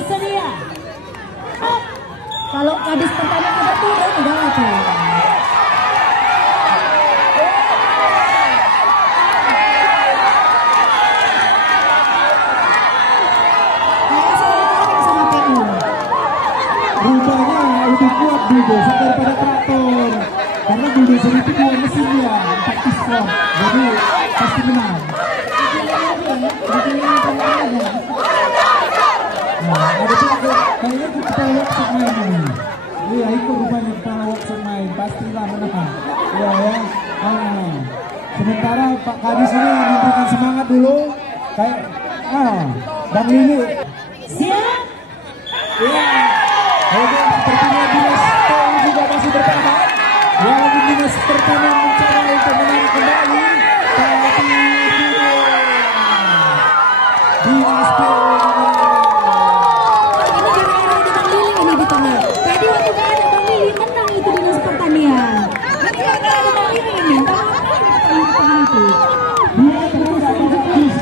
bersedia. Up. Kalau Kadis pertama udah turun, udah tuh. Rupanya lebih kuat bulldozer daripada traktor, karena bulldozer itu dua mesinnya, 4 piston, jadi pasti menang. Nah, ada juga kayaknya kita workshop main ini. Iya, itu rupanya kita workshop main, pastilah menang. Iya ya. Sementara Pak Kadis ini memberikan semangat dulu, kayak Bang Lili. Siap. Iya. Kemudian sepertinya Dinas PU juga masih bertahan. Walaupun Dinas pertama mencoba untuk menarik kembali, tapi Dinas PU ini gara-gara ada Bang Lili ini di tengah. Tadi waktu gak ada Bang Lili menang itu Dinas Pertanian. Nanti ada Bang Lili ini, entah apa di tengah itu. dia terus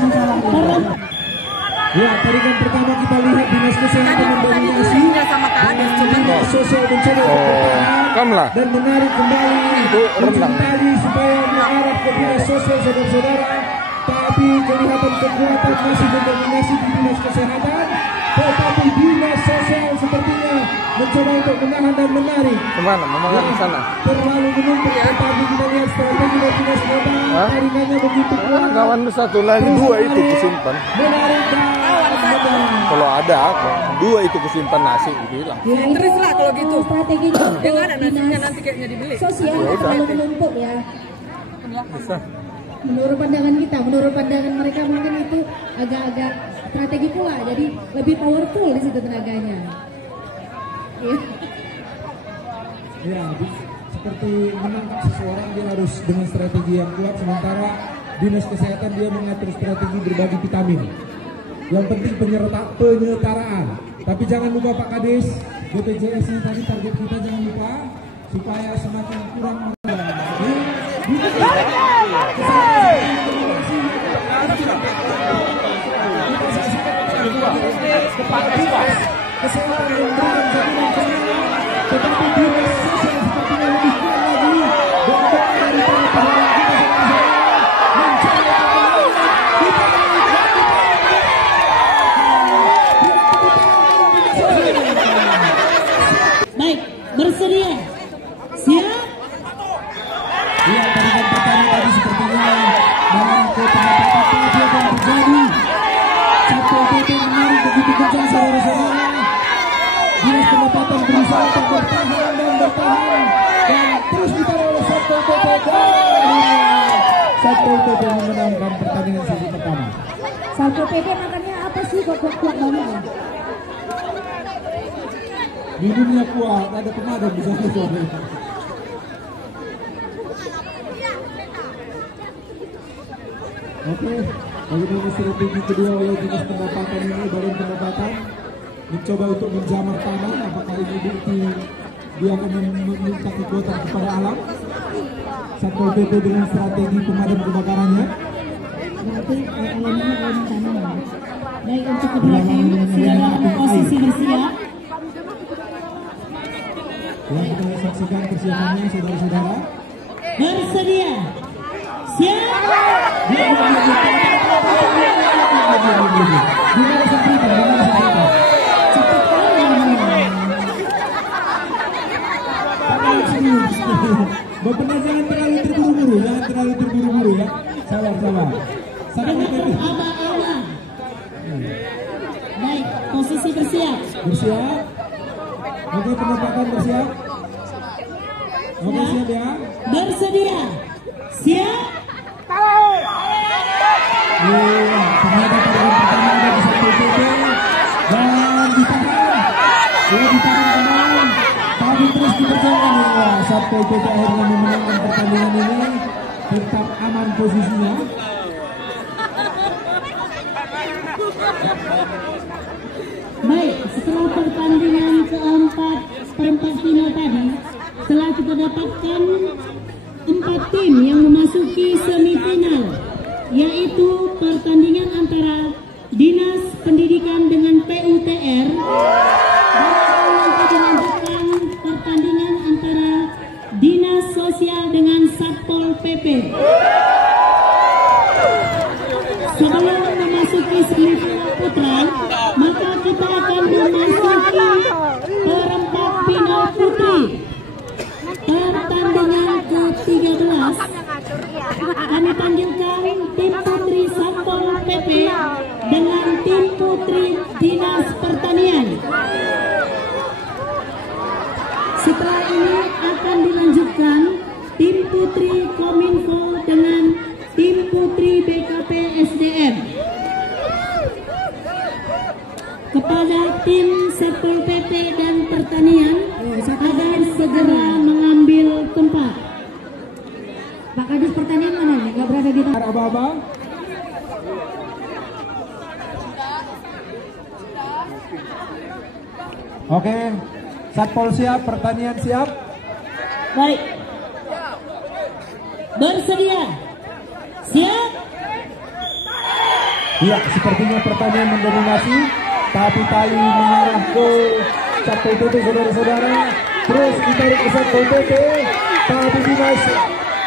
masalahnya. Ya, tadi kan pertama kita lihat Dinas Kesehatan mendominasi. Dinas Sosial mencoba kamlah dan menarik kembali ujung tali supaya mengarah ke Dinas Sosial, saudara-saudara. Tapi kelihatan kekuatan masih mendominasi di Dinas Kesehatan. Tetapi Dinas Sosial sepertinya mencoba untuk menahan dan menarik. Kemana? Memang ke sana. Terlalu menumpuk, tetapi kita lihat strategi dari Dinas Kesehatan. Tarikannya begitu kuat. Kawan satu lagi, dua itu kusimpan. Menarik dan Kalau ada apa? Dua itu kusimpan nasi bilang. Terus lah kalau gitu. Strateginya Yang ada nasinya nanti kayaknya dibeli. sosial terlalu menumpuk ya. Bisa. Menurut pandangan kita, menurut pandangan mereka mungkin itu agak-agak strategi pula, jadi lebih powerful di situ tenaganya. Iya. Ya, seperti menangkap seseorang dia harus dengan strategi yang kuat, sementara Dinas Kesehatan dia mengatur strategi berbagi vitamin. Yang penting penyetaraan. Tapi jangan lupa Pak Kadis, BPJS ini tadi target kita jangan lupa supaya semakin kurang kesehatan yang berat, tetapi Dinas Sosial sepertinya lebih kuat lagi. Doa dari para pahlawan kita Baik, bersedia. Siap. Iya, tadi kan pertama tadi sepertinya mengarah ke pendapatan pajak yang terjadi. Satpol PP menarik begitu kencang, saudara-saudara. Dinas Pendapatan berusaha untuk bertahan dan terus ditarik oleh Satpol PP. Satpol PP memenangkan pertandingan sesi pertama. Satpol PP makannya apa sih kok kuat banget ya? Minumnya kuat, ada pemadam di sana. Oke, bagaimana strategi kedua oleh Dinas Pendapatan ini, Badan Pendapatan mencoba untuk menjamah tanah. Apakah ini bukti dia akan meminta kekuatan kepada alam? Satpol PP dengan strategi pemadam kebakarannya. Berarti elemennya elemen tanah. Baik, untuk kedua tim sudah dalam posisi bersiap. Ya, kita saksikan persiapannya, saudara-saudara. Bersedia. Siap. Bapak jangan terlalu terburu-buru, ya. Sabar. Dengan abang-abang. Baik, posisi bersiap. Bersiap. Oke, pendapatan bersiap. Oke, siap ya. Bersedia. Siap. Iya, ternyata pertama ada di Satpol PP dan ditahan. Ditahan kembali. Tapi terus diperjuangkan ya. Satpol PP akhirnya memenangkan pertandingan ini, tetap aman posisinya. Baik, setelah pertandingan keempat perempat final tadi, setelah kita dapatkan 4 tim yang memasuki semifinal, yaitu pertandingan antara Dinas Pendidikan dengan PUTR PP. Sebelum memasuki semifinal putra, maka kita akan memasuki perempat final putri. Pertandingan ke-13 kami panggilkan tim putri Satpol PP dengan tim putri Dinas Pertanian. Setelah ini akan dilanjutkan tim putri Kominfo dengan tim putri BKP SDM. Kepada tim Satpol PP dan Pertanian agar segera mengambil tempat. Pak Kadis Pertanian mana nih? Gak berada di tempat. Aba-aba. Oke, Satpol siap, Pertanian siap. Baik. Bersedia. Siap. Ya, sepertinya Pertanian mendominasi, tapi tali mengarah ke Satpol PP saudara-saudara. Terus ditarik ke Satpol PP, tapi Dinas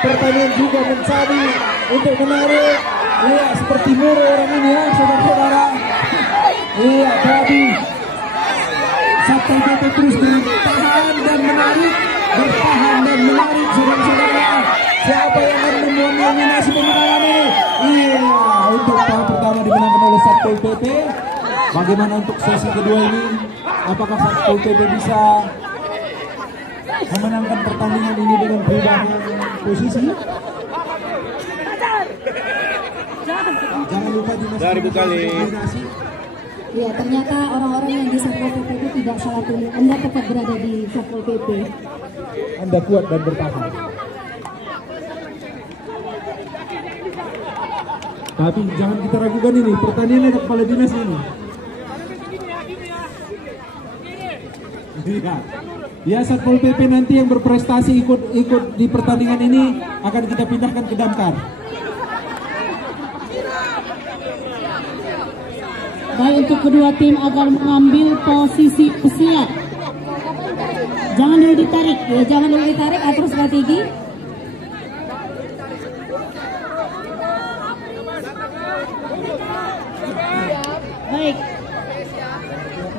Pertanian juga mencari untuk menarik. Iya, seperti muru orang ini ya saudara-saudara. Iya, tapi Satpol PP terus bertahan dan menarik, saudara-saudara. Siapa yang akan mendominasi pemenangan ini? Iya, untuk tahap pertama dimenangkan oleh Satpol PP. Bagaimana untuk sesi kedua ini? Apakah Satpol PP bisa memenangkan pertandingan ini dengan perubahan posisi? Jangan lupa Dari Bukali. Ya, ternyata orang-orang yang di Satpol PP itu tidak salah pilih. Anda tetap berada di Satpol PP. Anda kuat dan bertahan. Tapi jangan kita ragukan ini, Pertanian ada kepala dinas ini. Lihat. Ya, Satpol PP nanti yang berprestasi ikut di pertandingan ini akan kita pindahkan ke Damkar. Baik, untuk kedua tim agar mengambil posisi siap. Jangan dulu ditarik, ya, jangan dulu ditarik, atur strategi. Baik.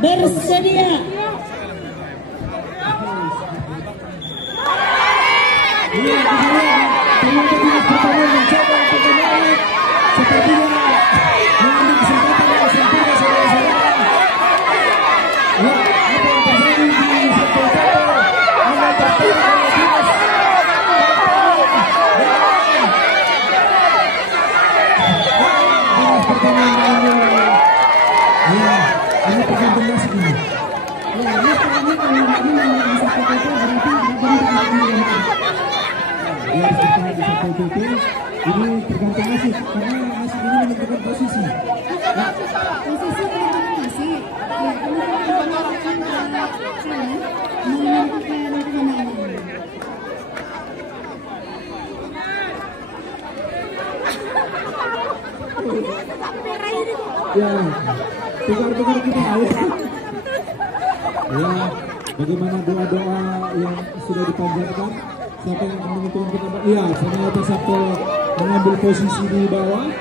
Bersedia. Ini tergantung nasib karena nasib ini menentukan posisi. Posisi eliminasi, ya, kemungkinan menentukan kemenangan. Ya, tukar-tukar kita harus. Ya, bagaimana doa-doa yang sudah dipanjatkan? Siapa yang akan menentukan kita? Iya, ternyata Satpol mengambil posisi di bawah.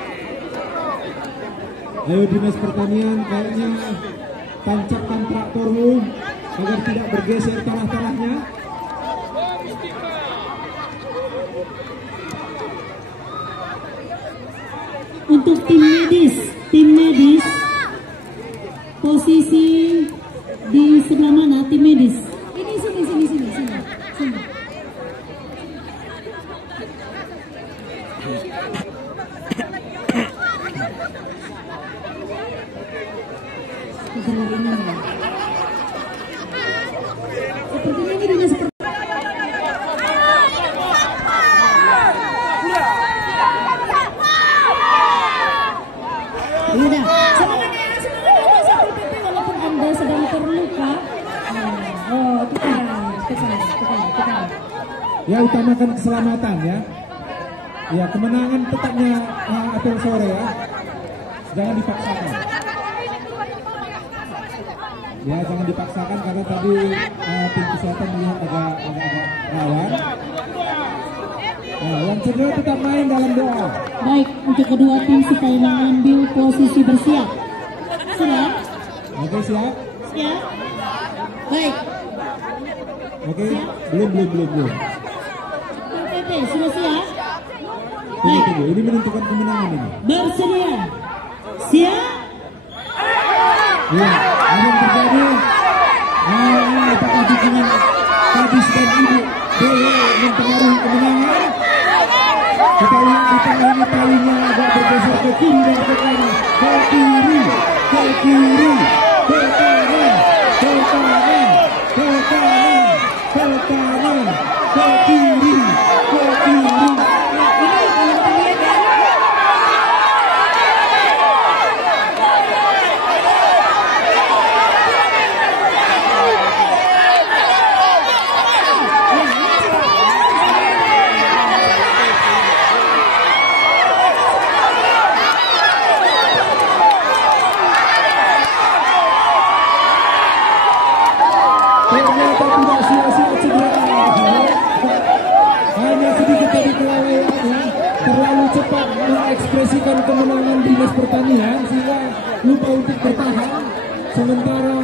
Ayo Dinas Pertanian, kayaknya tancapkan traktormu agar tidak bergeser tanah-tanahnya. Untuk tim medis, posisi di sebelah mana tim medis? Ini sini. Sepertinya ini dinas Udah, semangatnya Satpol PP walaupun Anda sedang terluka. Tekan. Ya, utamakan keselamatan ya. Ya, kemenangan tetapnya apel sore ya. Jangan dipaksakan. Ya, jangan dipaksakan karena tadi tim kesehatan melihat agak rawan. Nah, yang cedera tetap main dalam doa. Baik, untuk kedua tim supaya mengambil posisi bersiap. Sudah? Oke, siap. Siap? Baik. Oke, belum. PP sudah siap? Tunggu. Ini menentukan kemenangan ini. Bersedia. Siap? Ya, apa yang terjadi? Apakah dukungan Kadis dan Ibu Dewa mempengaruhi kemenangan? Kita lihat di tengah ini talinya agak bergeser ke kiri dan ke kanan. Ke kiri, ke kiri, ke kanan, ke kanan, ke kanan, ke kanan, ke kiri, ke kiri. Ternyata tidak sia-sia cedera. Hanya sedikit tadi kelalaiannya, terlalu cepat mengekspresikan kemenangan dinas pertanian sehingga lupa untuk bertahan. Sementara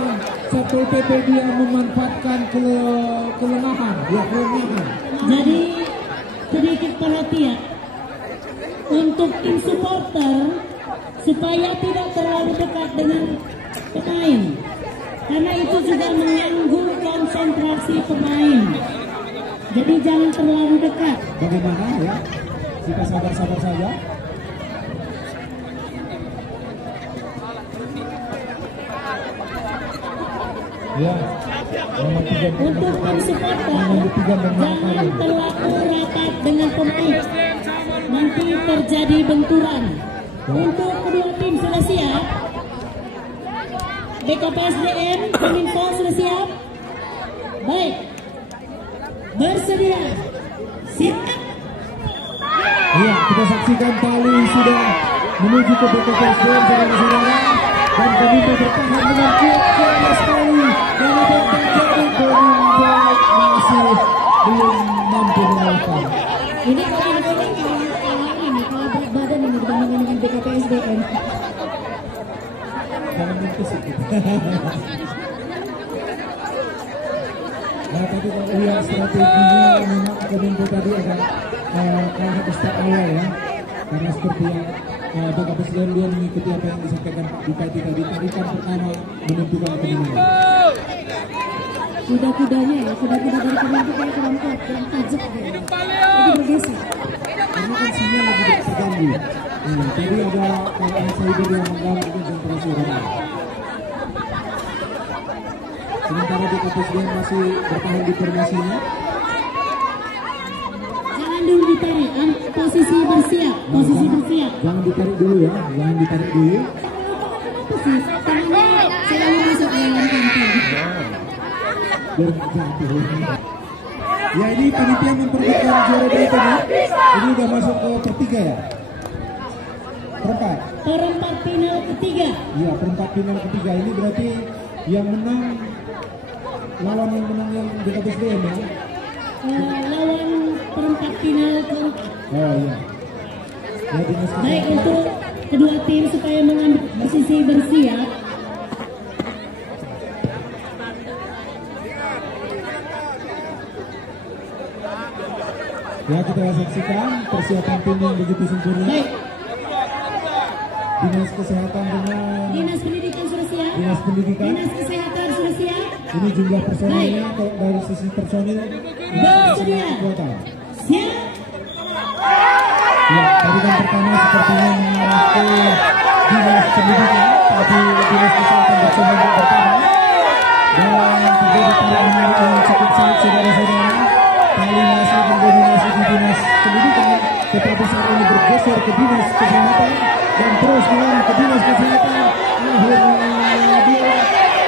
Satpol PP dia memanfaatkan kelemahan. Jadi sedikit perhatian untuk tim supporter supaya tidak terlalu dekat dengan pemain, karena itu juga mengganggu konsentrasi pemain. Jadi jangan terlalu dekat. Bagaimana ya? Kita sabar-sabar saja. Ya. Untuk tim supporter jangan terlalu rapat dengan pemain. Nanti terjadi benturan. Untuk kedua tim sudah siap? BKPSDM, Kominfo sudah siap? Baik. Bersedia. Siap. Iya, kita saksikan tali sudah menuju ke BKPSDM, saudara-saudara. Dan Kominfo bertahan dengan kuat ke atas tali. Dan apa yang terjadi? Kominfo masih belum mampu mengalahkan. Ini Kominfo ini kalah berat badan ini dibandingkan dengan BKPSDM. Jangan minta sedikit. Nah, tadi kalau lihat strateginya memang Kominfo tadi agak kalah di start awal ya. Karena seperti yang BKPSDM dia mengikuti apa yang disampaikan Pak Bupati tadi. Tadi kan pertama menentukan kemenangan. Kuda-kudanya ya, kuda-kuda dari Kominfo kayak kurang kuat, kurang tajam gitu. Jadi bergeser. Karena kan semua lagi terganggu. Tadi ada Al-Saibir yang mengganggu konsentrasi orang. Sementara BKPSDM masih bertahan di formasinya. Jangan dulu ditarik, posisi bersiap, posisi bersiap. Jangan ditarik dulu ya, jangan ditarik dulu. Kenapa sih? Tangannya selalu masuk ke dalam kantong. Biar nggak jatuh. Ya, ini panitia memperebutkan juara 2 tadi. Ini udah masuk ke pertiga ya? Perempat. Perempat final ketiga. Iya, perempat final ketiga. Ini berarti yang menang lawan yang menang yang BKPSDM ya? Lawan perempat final keempat. Oh iya. Ya, dinas Baik, kesehatan. untuk kedua tim supaya mengambil posisi bersiap. Ya, kita saksikan persiapan tim yang begitu sempurna. Baik, Dinas kesehatan dengan dinas pendidikan sudah siap. dinas pendidikan. Dinas kesehatan sudah siap. Ini jumlah personilnya kalau dari sisi personil ini Bersedia. kekuatan. Siap. Ya, tadi kan pertama sepertinya mengarah ke dinas pendidikan, tapi dinas kesehatan bersama pertama. Dan terjadi perlawanan yang cukup sangat saudara-saudara. Tali masih mendominasi di dinas pendidikan, tetapi saat ini bergeser ke dinas kesehatan dan terus mengarah ke dinas kesehatan. Akhirnya dia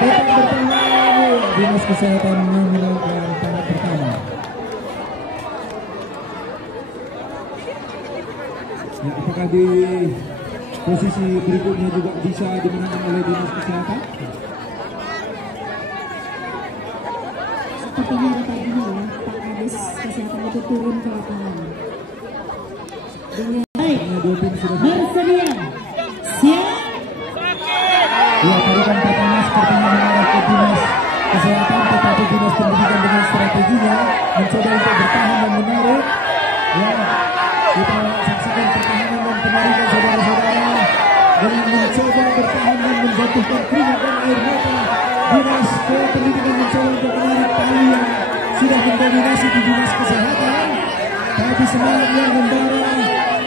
tetap bertahan. Dinas kesehatan menangkan tahap pertama. Ya, apakah di posisi berikutnya juga bisa dimenangkan oleh dinas kesehatan? Sepertinya ada paginya ya, Pak Kadis Kesehatan itu turun ke lapangan. sudah bersedia. Siap. Ya, tarikan pertama sepertinya mengarah ke dinas kesehatan, tetapi dinas pendidikan dengan strateginya mencoba untuk bertahan dan menarik. Ya, kita saksikan pertahanan dan penarikan saudara-saudara dengan mencoba bertahan dan menjatuhkan keringat dan air mata. Dinas pendidikan mencoba untuk menarik tali yang sudah mendominasi di dinas kesehatan, tapi semangat yang membara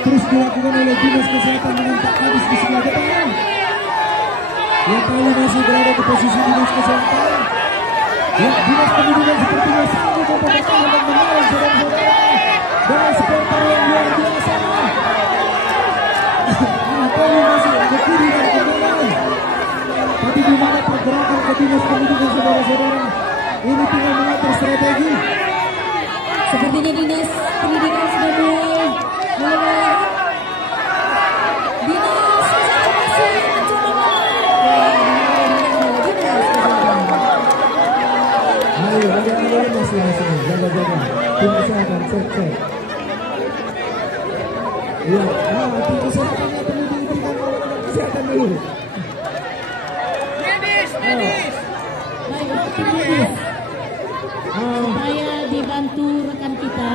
terus dilakukan oleh dinas kesehatan dengan Pak Kadis di sebelah depan. Yang tali masih berada di posisi dinas kesehatan. Ya, dinas pendidikan sepertinya sanggup untuk bertahan dan menarik saudara-saudara dengan supporter yang luar biasa. Tali masih ke kiri dan ke kanan, tapi di mana pergerakan ke dinas pendidikan saudara-saudara? Ini tinggal mengatur strategi. Sepertinya dinas pendidikan sudah mulai melebar. Dinas kesehatan masih mencoba. Ayo, ada masih jaga-jaga. Tim kesehatan, cek. Iya, tim kesehatannya perlu diberikan oleh kesehatan dulu. Medis. Baik, tim medis. Saya dibantu rekan kita.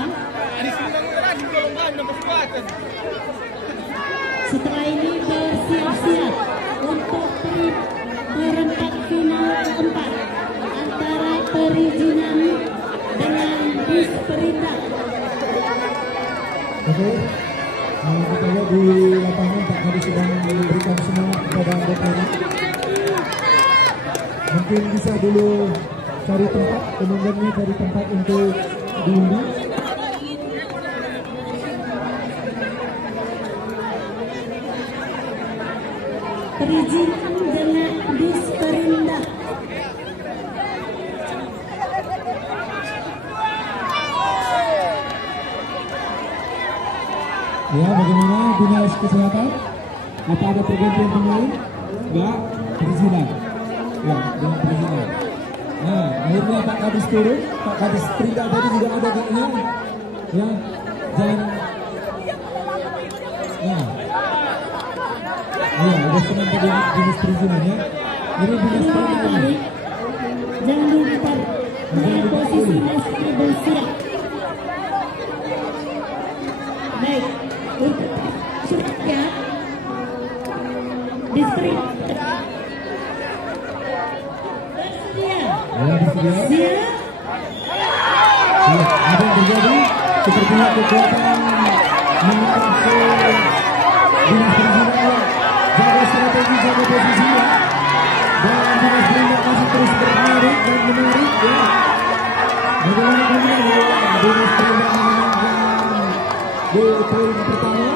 Setelah ini bersiap-siap untuk perempat final keempat antara perizinan dengan Disperindak. Oke, kita lihat di lapangan Pak Kadis sedang memberikan semangat kepada anggota ini. Mungkin bisa dulu cari tempat, komandannya cari tempat untuk diundi. Perizinan dengan Disperindak. Ya, bagaimana dinas kesehatan? Apa ada pergantian pemain? Enggak, perizinan. Ya, dengan perizinan. Nah, akhirnya Pak Kadis turun. Pak Kadis Perindak tadi juga ada kayaknya. Ya, jangan. Ya, iya, udah senang tadi dinas perizinan ya. Ini dinas perizinan. Jangan dulu ditarik. Dalam posisi masih bersiap. Baik, untuk suratnya Disperindak. Bersedia. Ya, bersedia. Siap. Ya, ada yang terjadi sepertinya kekuatan mengarah ke dinas perizinan. Jaga strategi, jaga posisi ya. Dan dinas perizinan masih terus berlari dan menarik ya. Bagaimana kemudian dinas perizinan memenangkan di poin pertama?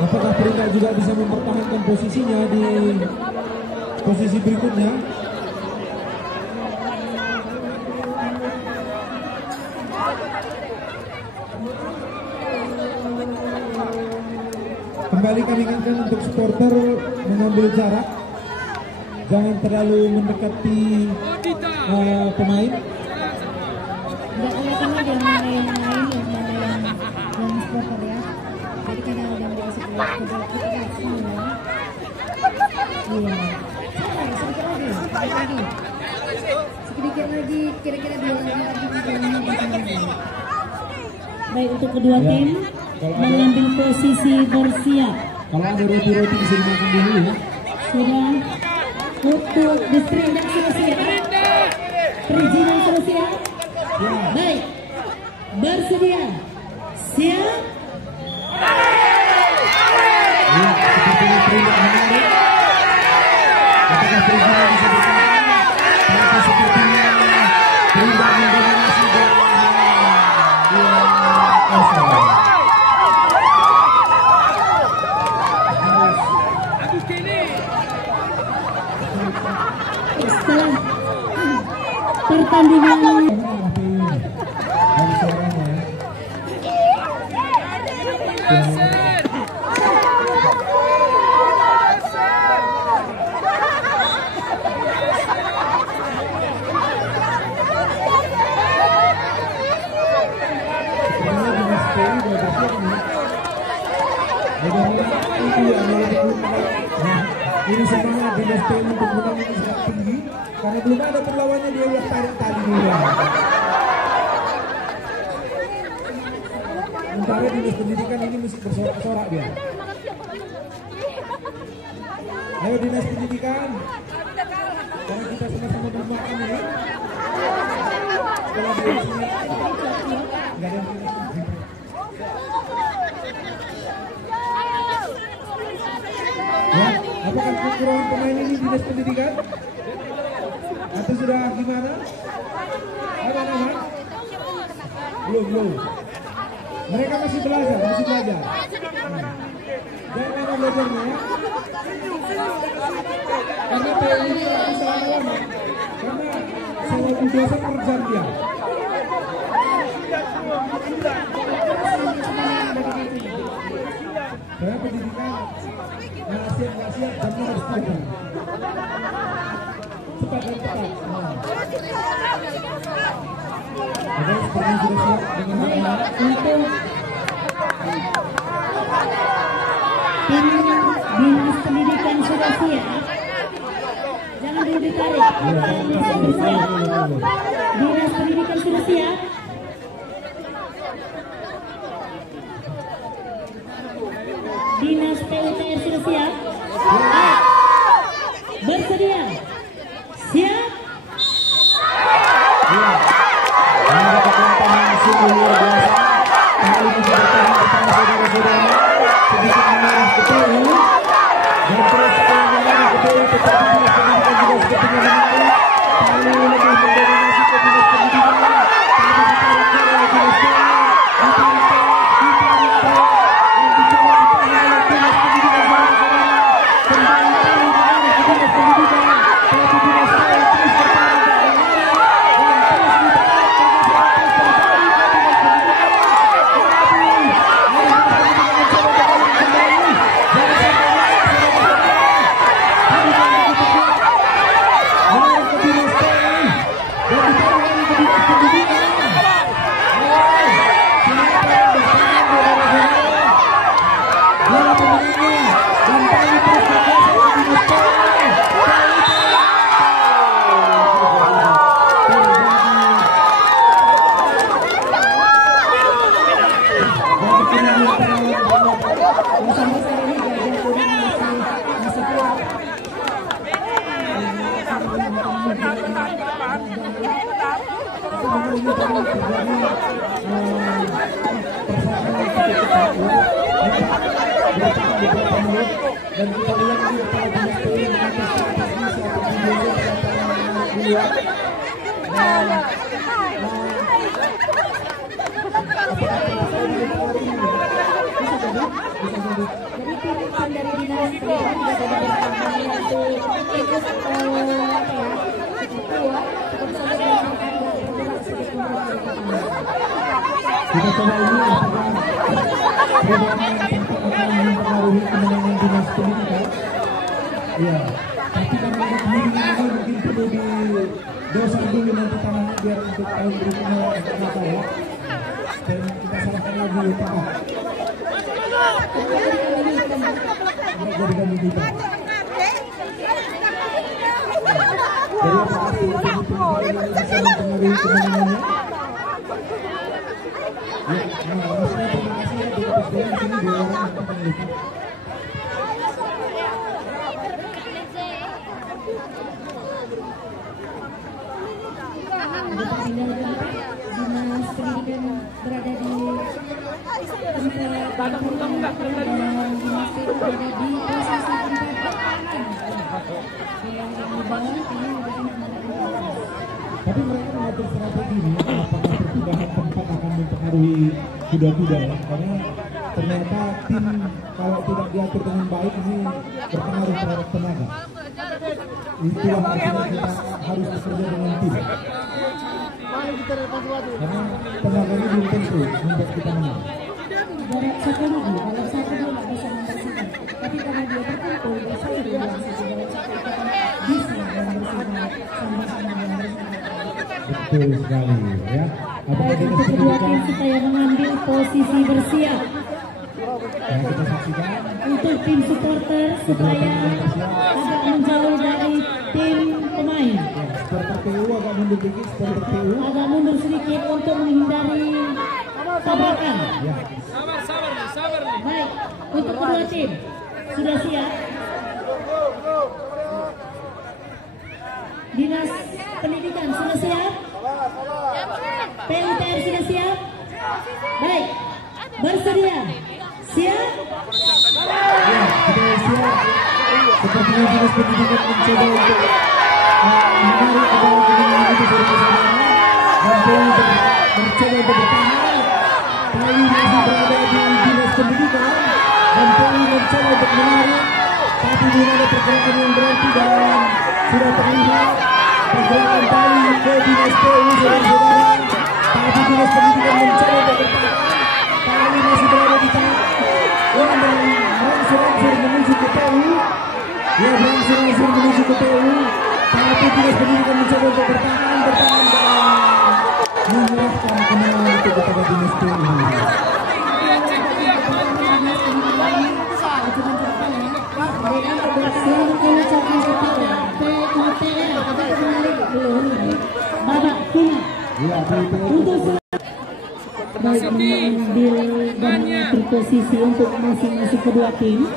Apakah Perindak juga bisa mempertahankan posisinya di posisi berikutnya? Kembali kami ingatkan untuk supporter mengambil jarak, jangan terlalu mendekati pemain. Nggak kelihatan lagi yang mana yang lain, yang mana yang supporter ya. Jadi karena ada yang dikasih keluar kita lihat semua. Iya. Sedikit lagi, kira-kira 2 lagi. Baik, untuk kedua tim mengambil posisi bersiap. Kalau ada roti-roti bisa dimakan dulu ya. Sudah. Untuk Disperindak sudah siap. Perizinan sudah siap. Ya. Baik, bersedia. Siap. Ya, sepertinya Perindak menarik. Apakah perizinan bisa bertahan? Tapi sepertinya Perindak mendominasi dan kosong. Setelah pertandingan itu yang lebih nah, ini semangat Dinas PU untuk menang ini sangat tinggi karena belum ada perlawannya, dia udah tarik tadi dulu. Sementara Dinas Pendidikan ini mesti bersorak-sorak dia. Ayo Dinas Pendidikan, karena kita sama-sama bermakan ini. Setelah dia sini, nggak ada yang ya, apakah kekurangan pemain ini Dinas Pendidikan? Atau sudah gimana? Ada nama? Belum. Mereka masih belajar. Jangan lama belajarnya ya. Karena PU ini tidak bisa lama. Karena sewa dosen per jam dia. Karena pendidikan nggak siap, jamnya harus tepat. Cepat dan tepat. Ada seperti sudah siap dengan untuk tim Dinas Pendidikan sudah siap. Jangan dulu ditarik. Dinas Pendidikan sudah siap. Dinas PUTR sudah siap. Bersedia. Siap. Ada kekuatan yang sungguh luar biasa. Kali ini bertahan bersama saudara-saudara. Sedikit mengarah ke PU dan terus mengarah ke PU, tetapi Dinas Pendidikan juga sepertinya menang. Kali ini lebih mendominasi ke Dinas Pendidikan. Tapi ditarik oleh Dinas PU. Dan kita lihat ini para Dinas PU mengantisipasi kita coba ini apakah perubahan tempat akan mempengaruhi kemenangan Dinas Pendidikan. Iya, tapi karena kemenangan ini mungkin perlu didosa dulu nanti tangannya biar untuk tahun berikutnya agak nakal ya. Dan kita salahkan lagi Pak. Jadikan kita. Jadi apakah perubahan ini bisa mempengaruhi kemenangannya? Ya, maksudnya terima kasih ya di atas di sini 2 orang yang akan melihat. Dinas Pendidikan berada di tempat dan Dinas PU berada di posisi tempat kanan. Yang di bawah ini Tapi mereka mengatur strategi ini apakah perpindahan tempat akan mempengaruhi kuda-kuda ya? Karena ternyata tim kalau tidak diatur dengan baik ini berpengaruh terhadap tenaga. Itulah artinya kita harus bekerja dengan tim. Karena tenaga ini belum tentu membuat kita menang. Jarak satu lagi, kalau satu dia nggak bisa membersihkan. Tapi karena dia berkumpul, biasanya dia yang satu jarak satu kita bisa membersihkan sama-sama membersihkan. Betul sekali ya. Apakah Baik, untuk kedua tim supaya mengambil posisi bersiap. Yang kita saksikan untuk tim supporter supaya agak menjauh dari tim pemain. supporter PU agak mundur dikit, supporter PU. Agak mundur sedikit untuk menghindari tabrakan. Ya. Baik, untuk kedua tim sudah siap. Dinas Pendidikan sudah siap. PUTR sudah siap. Baik, bersedia. Siap. Ya, kita siap. Sepertinya Dinas Pendidikan mencoba untuk menarik ke dalam kemenangan itu bersama-sama. Dan PU mencoba untuk bertahan. Kali masih berada di Dinas Pendidikan dan PU mencoba untuk menarik. Tapi di mana pergerakan yang berarti dan sudah terlihat pergerakan tali ke Dinas PU saudara-saudara. Tapi Dinas Pendidikan mencoba untuk bertahan. Tali masih berada di tangan. Yang berangsur-angsur menuju ke PU. Ya, berangsur-angsur menuju ke PU. Tapi Dinas Pendidikan mencoba untuk bertahan dan menyerahkan kemenangan itu kepada Dinas PU. Babak final untuk baik mengambil dan mengatur posisi untuk masing-masing kedua tim.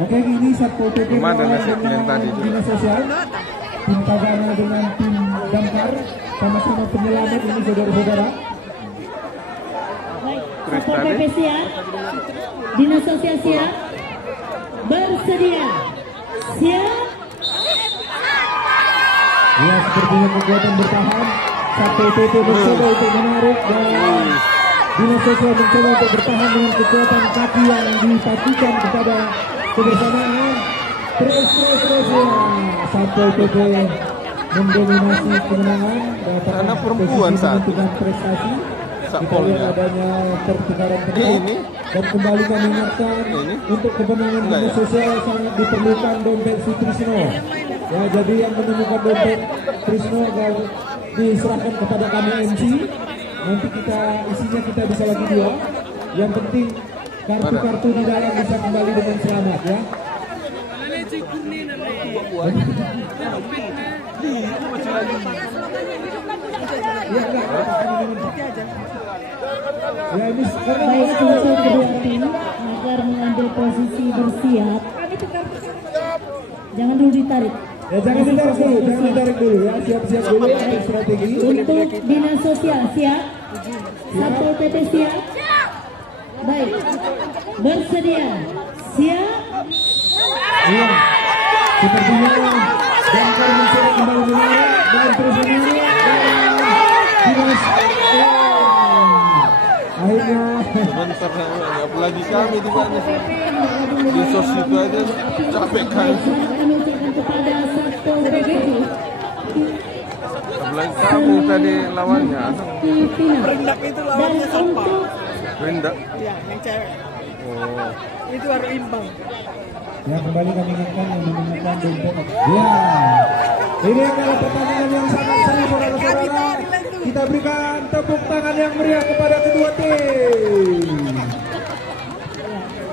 Oke, ini Satpol PP dengan Dinas Sosial, tim Tagana dengan tim Damkar, sama-sama penyelamat ini saudara-saudara. Satpol PP siap, Dinas Sosial siap, bersedia, siap. Ya, sepertinya kekuatan bertahan. Satpol PP mencoba untuk menarik dan Dinas Sosial mencoba untuk bertahan dengan kekuatan kaki yang dipastikan kepada kebersamaan. Terus ya. Satpol PP mendominasi kemenangan. Karena perempuan saat prestasi. Satpolnya. Adanya pertukaran tempat dan kembali kami ingatkan untuk kemenangan Dinas Sosial sangat diperlukan dompet Sutrisno. Ya, jadi yang menemukan dompet Trisno agar diserahkan kepada kami MC. Nanti isinya kita bisa lagi dua. Yang penting kartu-kartu di dalam bisa kembali dengan selamat ya. Ya, ini sekarang Baik untuk kedua tim agar mengambil posisi bersiap. Jangan dulu ditarik. ya, jangan ditarik dulu ya, siap-siap dulu untuk strategi. Untuk Dinas Sosial siap, Satpol PP siap. Baik, bersedia, siap. Iya, sepertinya Damkar mencoba kembali menarik dan terus menarik dan Dinas akhirnya sebentar apalagi kami di sana di sos itu aja capek kan. Kami ucapkan kepada Satpol PP Apalagi kamu tadi lawannya di final. Rendak itu lawannya Dan siapa? untuk Winda. Iya, yang cewek. Oh. Itu harus imbang. ya, kembali kami ingatkan yang menemukan dompet. Ya, ini adalah pertandingan yang sangat seru saudara-saudara. Kita berikan tepuk tangan yang meriah kepada kedua tim.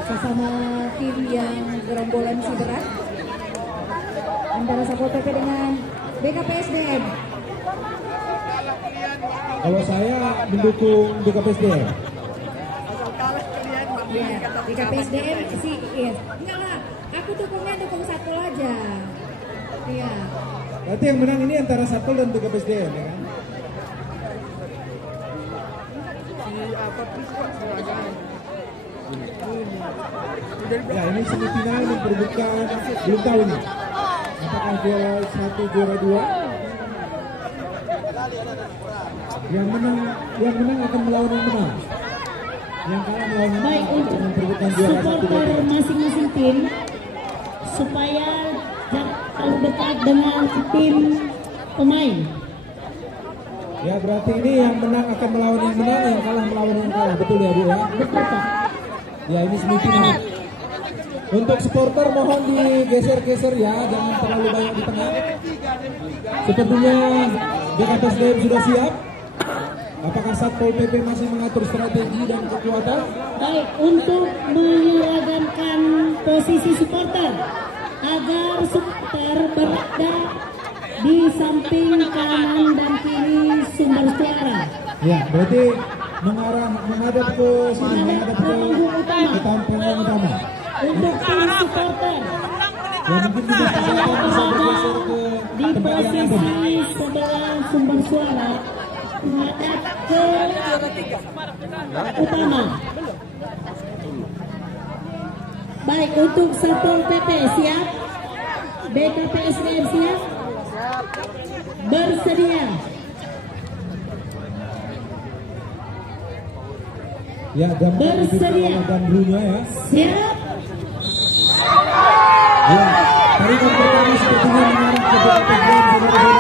sesama tim yang gerombolan berat antara Satpol PP dengan BKPSDM. Kalau saya mendukung BKPSDM. Asal kalah kalian Ya, BKPSDM sih, iya. Enggak lah, aku dukung Satpol aja. Iya. Berarti yang menang ini antara Satpol dan BKPSDM ya kan? Ya, ini semifinal memperebutkan, belum tahu nih apakah juara 1, juara 2. Yang menang akan melawan yang menang. Yang kalah melawan yang Baik, menang untuk memperebutkan juara 1, supporter 2, 3. masing-masing tim supaya terlalu dekat dengan tim pemain. Ya, berarti ini yang menang akan melawan yang menang, yang kalah melawan yang kalah. Betul ya, Bu ya? Betul, Pak. Ya, ini semifinal. Untuk supporter mohon digeser-geser ya, jangan terlalu banyak di tengah. Sepertinya BKPSDM sudah siap. Apakah Satpol PP masih mengatur strategi dan kekuatan? Baik, untuk menyeragamkan posisi supporter agar supporter berada di samping kanan dan kiri sumber suara. Ya, berarti menghadap ke sini, menghadap ke panggung utama. Untuk tim supporter Ya, mungkin juga kesehatan bisa bergeser ke di tempat yang ada. posisi sebelah sumber suara menghadap ke utama. Baik, untuk Satpol PP siap, BKPSDM siap, bersedia. Ya, gambar Bersedia. dan dulunya ya. Siap. Ya, tarikan pertama sepertinya mengarah ke BKPSDM, saudara-saudara.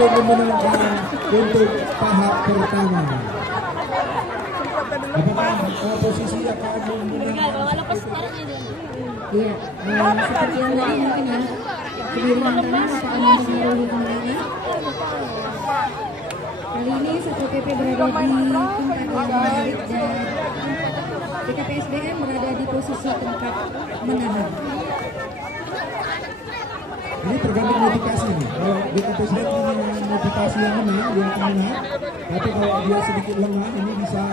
Memenangkan untuk tahap pertama. Apakah posisi akan memenangkan? Iya, seperti yang tadi mungkin ya, kebiriman tanah akan mempengaruhi kemenangan. Kali ini Satpol PP berada di tempat yang menarik dan BKPSDM berada di posisi tempat menahan. Ini tergantung motivasi nih. Kalau BKPSDM punya motivasi yang menang, dia akan menang. Tapi kalau dia sedikit lemah, ini bisa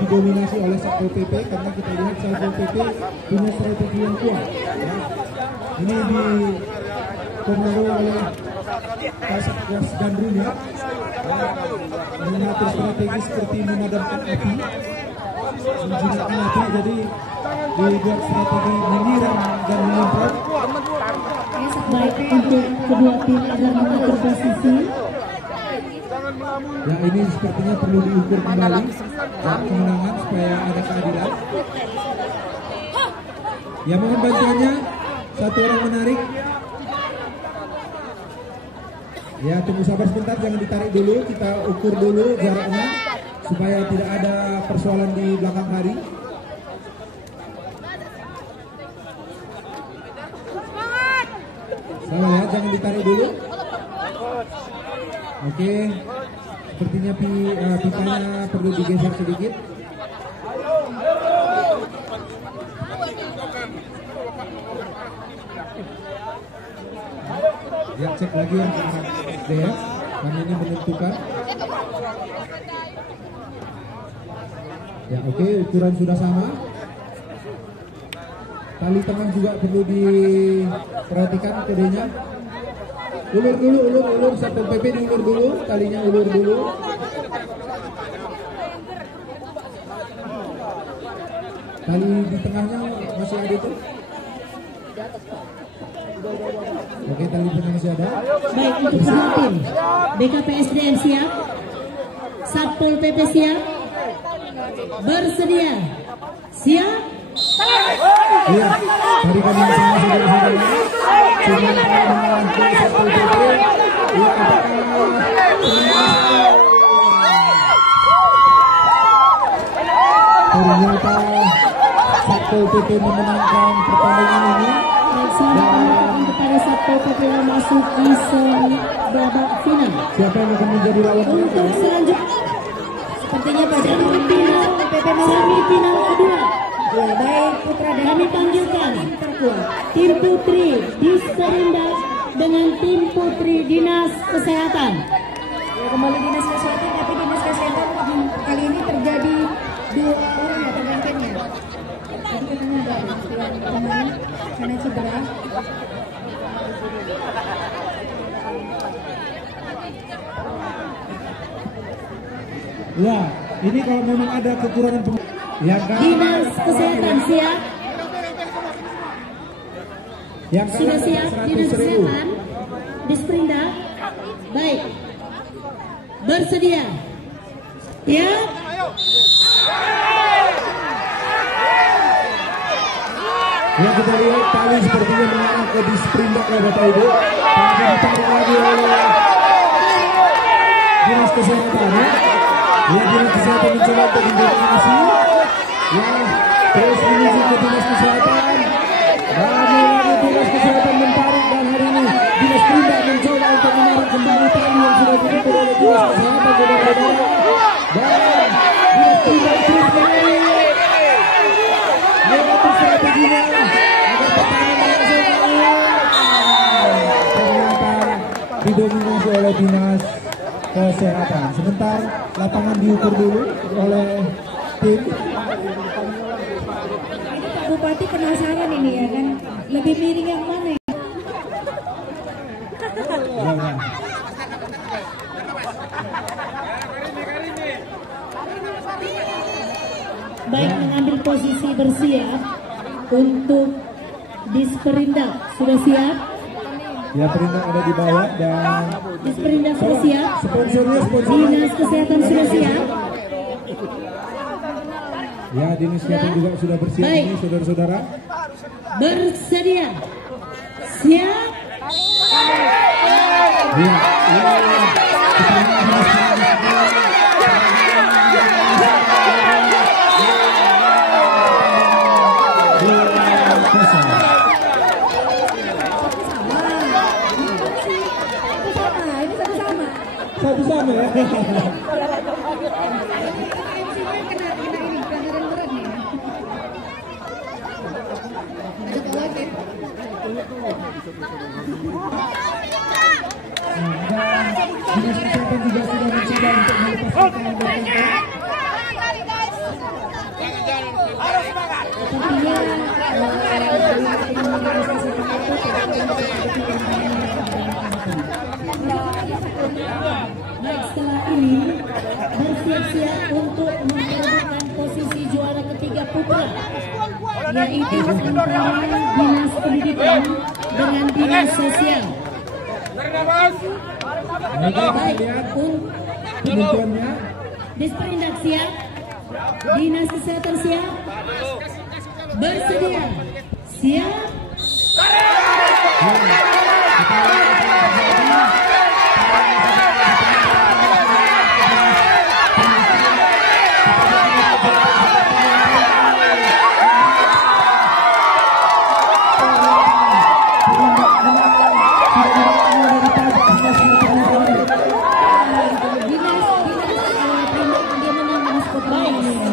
didominasi oleh Satpol PP karena kita lihat Satpol PP punya strategi yang kuat. Ya. Ini dipengaruhi oleh Kasatgas Gandrun ya, mengatur strategi seperti memadamkan api, menjinakkan api, jadi dibuat strategi menyerang dan menyemprot. Baik untuk kedua tim agar mengatur posisi. Ya, ini sepertinya perlu diukur kembali dan kemenangan supaya ada keadilan. Ya, mohon bantuannya, satu orang menarik. Ya, tunggu sabar sebentar, jangan ditarik dulu, kita ukur dulu jaraknya supaya tidak ada persoalan di belakang hari. Salah ya, jangan ditarik dulu. Oke, sepertinya pipanya perlu digeser sedikit. Ya, cek lagi yang ya, karena ini menentukan. Ya, oke, ukuran sudah sama. Tali tengah juga perlu diperhatikan kodenya. Ulur dulu, ulur, Satpol PP diulur dulu, talinya ulur dulu. Tali di tengahnya masih ada itu? Oke, tali di tengah masih ada. Baik, untuk kedua tim BKPSDM siap, Satpol PP siap, bersedia, siap. Iya, tadi kami bersama saudara-saudara. Cuma Satpol PP. Iya, ternyata Satpol PP memenangkan pertandingan ini. Dan kepada Satpol PP yang masuk di babak final. Siapa yang akan menjadi lawan Untuk mereka? selanjutnya, sepertinya pada semifinal semifinal kedua. Ya, baik putra dan kami panggilkan tim putri Disperindak dengan tim putri Dinas Kesehatan. Ya, kembali Dinas Kesehatan, tapi Dinas Kesehatan kali ini terjadi 2 orang ya tergantinya. Tadi katanya ada yang kemarin karena cedera. Ya, ini kalau memang ada kekurangan yang Dinas Kesehatan siap. yang Sudah siap Dinas 100.000. Kesehatan Disperindak. Baik, bersedia. Ya. Ya, kita lihat tali sepertinya mengarah ke Disperindak ya Bapak Ibu. Tapi ditarik lagi oleh Dinas Kesehatan ya. Ya, Dinas Kesehatan mencoba untuk mengkoordinasi. Ya, terus menuju ke Dinas Kesehatan. Lagi Dinas Kesehatan menarik, dan hari ini Dinas Perindak mencoba untuk menarik kembali tali yang sudah ditutup oleh Dinas Kesehatan, saudara-saudara. Dan Dinas Perindak terus kembali. Lewat strateginya agar pertandingan ternyata didominasi oleh Dinas Kesehatan. Sebentar lapangan diukur dulu oleh tim. Pak Bupati penasaran ini ya kan, lebih miring yang mana ya? Baik, mengambil posisi bersiap untuk Disperindak. Sudah siap? Ya, Perindak ada di bawah dan Disperindak sudah siap? sponsornya Dinas Kesehatan sudah siap? ya, Dinas Kesehatan juga sudah bersiap. Baik. Ini saudara-saudara. Bersedia? Siap? Ya, sama ya. Dinas Kesehatan juga sudah mencoba untuk melepaskan tangan dari tempat. Baik, setelah ini bersiap-siap untuk memperebutkan posisi juara ketiga putra, yaitu antara Dinas Pendidikan dengan Dinas Sosial. Baik, Penentuannya Disperindak siap, Dinas Kesehatan siap, bersedia, siap.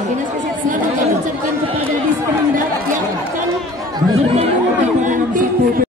Dinas Kesehatan, selamat kami ucapkan kepada Disperindak yang akan bertanding